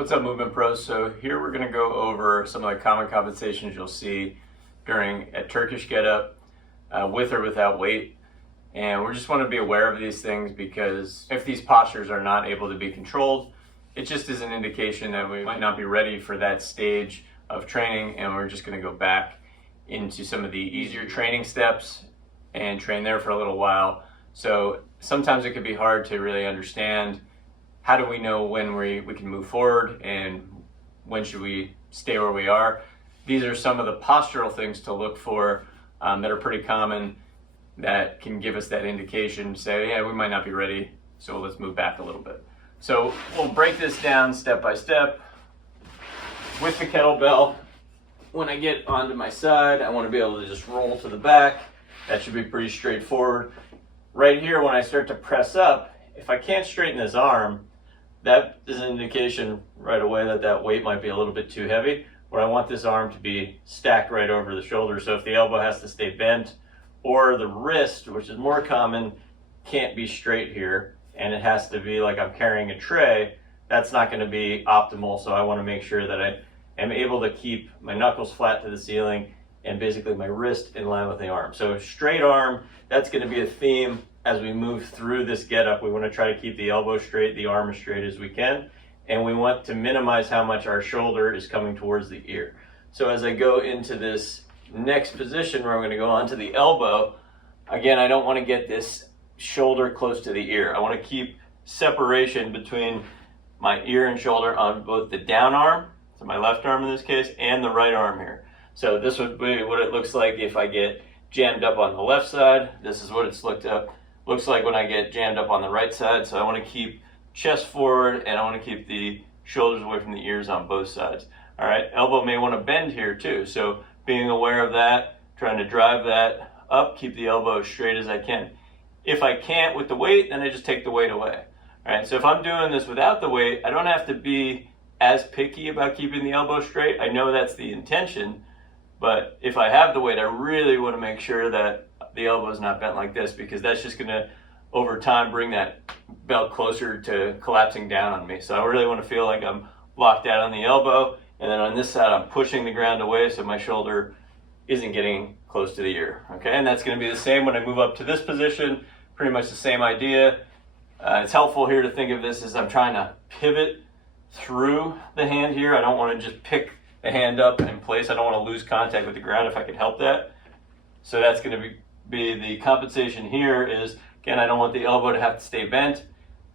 What's up, Movement Pros? So here we're going to go over some of the common compensations you'll see during a Turkish get-up, with or without weight. And we just want to be aware of these things because if these postures are not able to be controlled, it just is an indication that we might not be ready for that stage of training, and we're just going to go back into some of the easier training steps and train there for a little while. So sometimes it could be hard to really understand how do we know when we can move forward and when should we stay where we are. These are some of the postural things to look for that are pretty common that can give us that indication, say, yeah, we might not be ready, so let's move back a little bit. So we'll break this down step by step. With the kettlebell, when I get onto my side, I want to be able to just roll to the back. That should be pretty straightforward. Right here, when I start to press up, if I can't straighten this arm, that is an indication right away that that weight might be a little bit too heavy, where I want this arm to be stacked right over the shoulder. So if the elbow has to stay bent, or the wrist, which is more common, can't be straight here, and it has to be like I'm carrying a tray, that's not going to be optimal. So I want to make sure that I am able to keep my knuckles flat to the ceiling and basically my wrist in line with the arm. So straight arm, that's going to be a theme as we move through this get-up. We want to try to keep the elbow straight, the arm as straight as we can, and we want to minimize how much our shoulder is coming towards the ear. So as I go into this next position where I'm going to go onto the elbow, again, I don't want to get this shoulder close to the ear. I want to keep separation between my ear and shoulder on both the down arm, so my left arm in this case, and the right arm here. So this would be what it looks like if I get jammed up on the left side. This is what it's looks like when I get jammed up on the right side. So I want to keep chest forward, and I want to keep the shoulders away from the ears on both sides. All right, elbow may want to bend here too. So being aware of that, trying to drive that up, keep the elbow as straight as I can. If I can't with the weight, then I just take the weight away. All right, so if I'm doing this without the weight, I don't have to be as picky about keeping the elbow straight. I know that's the intention, but if I have the weight, I really want to make sure that the elbow is not bent like this, because that's just going to, over time, bring that belt closer to collapsing down on me. So I really want to feel like I'm locked out on the elbow, and then on this side, I'm pushing the ground away so my shoulder isn't getting close to the ear. Okay, and that's going to be the same when I move up to this position. Pretty much the same idea. It's helpful here to think of this as I'm trying to pivot through the hand here. I don't want to just pick the hand up in place. I don't want to lose contact with the ground if I can help that. So that's going to be the compensation here is, again, I don't want the elbow to have to stay bent.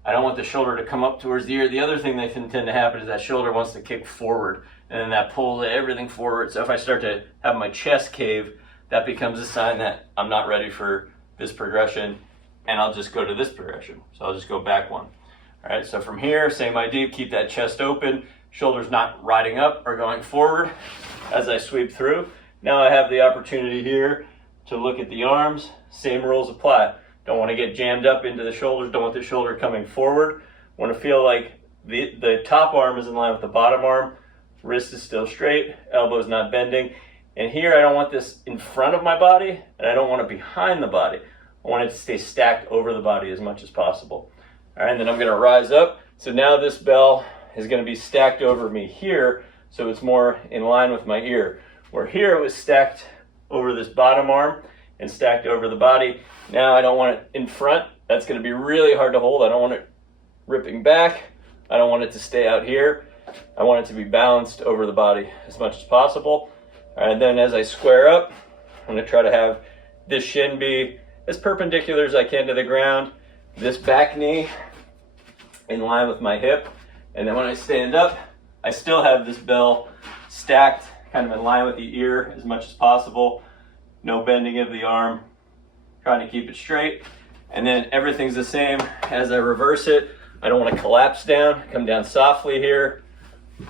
I don't want the shoulder to come up towards the ear. The other thing that can tend to happen is that shoulder wants to kick forward, and then that pulls everything forward. So if I start to have my chest cave, that becomes a sign that I'm not ready for this progression, and I'll just go to this progression. So I'll just go back one. All right, so from here, same idea, keep that chest open, shoulders not riding up or going forward as I sweep through. Now I have the opportunity here to look at the arms. Same rules apply. Don't want to get jammed up into the shoulders. Don't want the shoulder coming forward. Want to feel like the top arm is in line with the bottom arm. Wrist is still straight. Elbow's not bending. And here I don't want this in front of my body, and I don't want it behind the body. I want it to stay stacked over the body as much as possible. All right, and then I'm going to rise up. So now this bell is going to be stacked over me here, so it's more in line with my ear. Where here it was stacked over this bottom arm and stacked over the body. Now I don't want it in front. That's going to be really hard to hold. I don't want it ripping back. I don't want it to stay out here. I want it to be balanced over the body as much as possible. All right, then as I square up, I'm going to try to have this shin be as perpendicular as I can to the ground, this back knee in line with my hip, and then when I stand up, I still have this bell stacked kind of in line with the ear as much as possible. No bending of the arm, trying to keep it straight. And then everything's the same as I reverse it. I don't want to collapse down, come down softly here,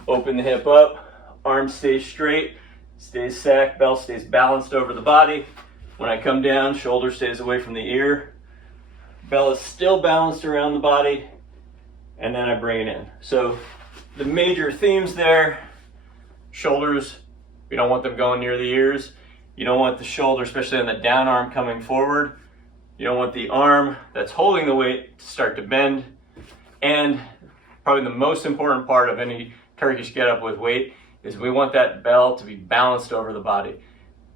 open the hip up, arm stays straight, stays stacked, bell stays balanced over the body. When I come down, shoulder stays away from the ear, bell is still balanced around the body, and then I bring it in. So the major themes there, shoulders, we don't want them going near the ears. You don't want the shoulder, especially on the down arm, coming forward. You don't want the arm that's holding the weight to start to bend. And probably the most important part of any Turkish get up with weight is we want that bell to be balanced over the body.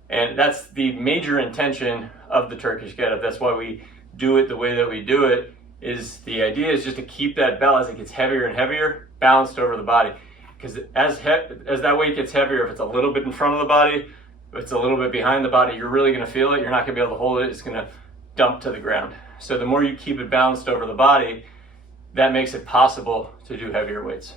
And that's the major intention of the Turkish get up. That's why we do it the way that we do it. Is the idea is just to keep that bell as it gets heavier and heavier balanced over the body. Because as that weight gets heavier, if it's a little bit in front of the body, if it's a little bit behind the body, you're really going to feel it. You're not going to be able to hold it. It's going to dump to the ground. So the more you keep it balanced over the body, that makes it possible to do heavier weights.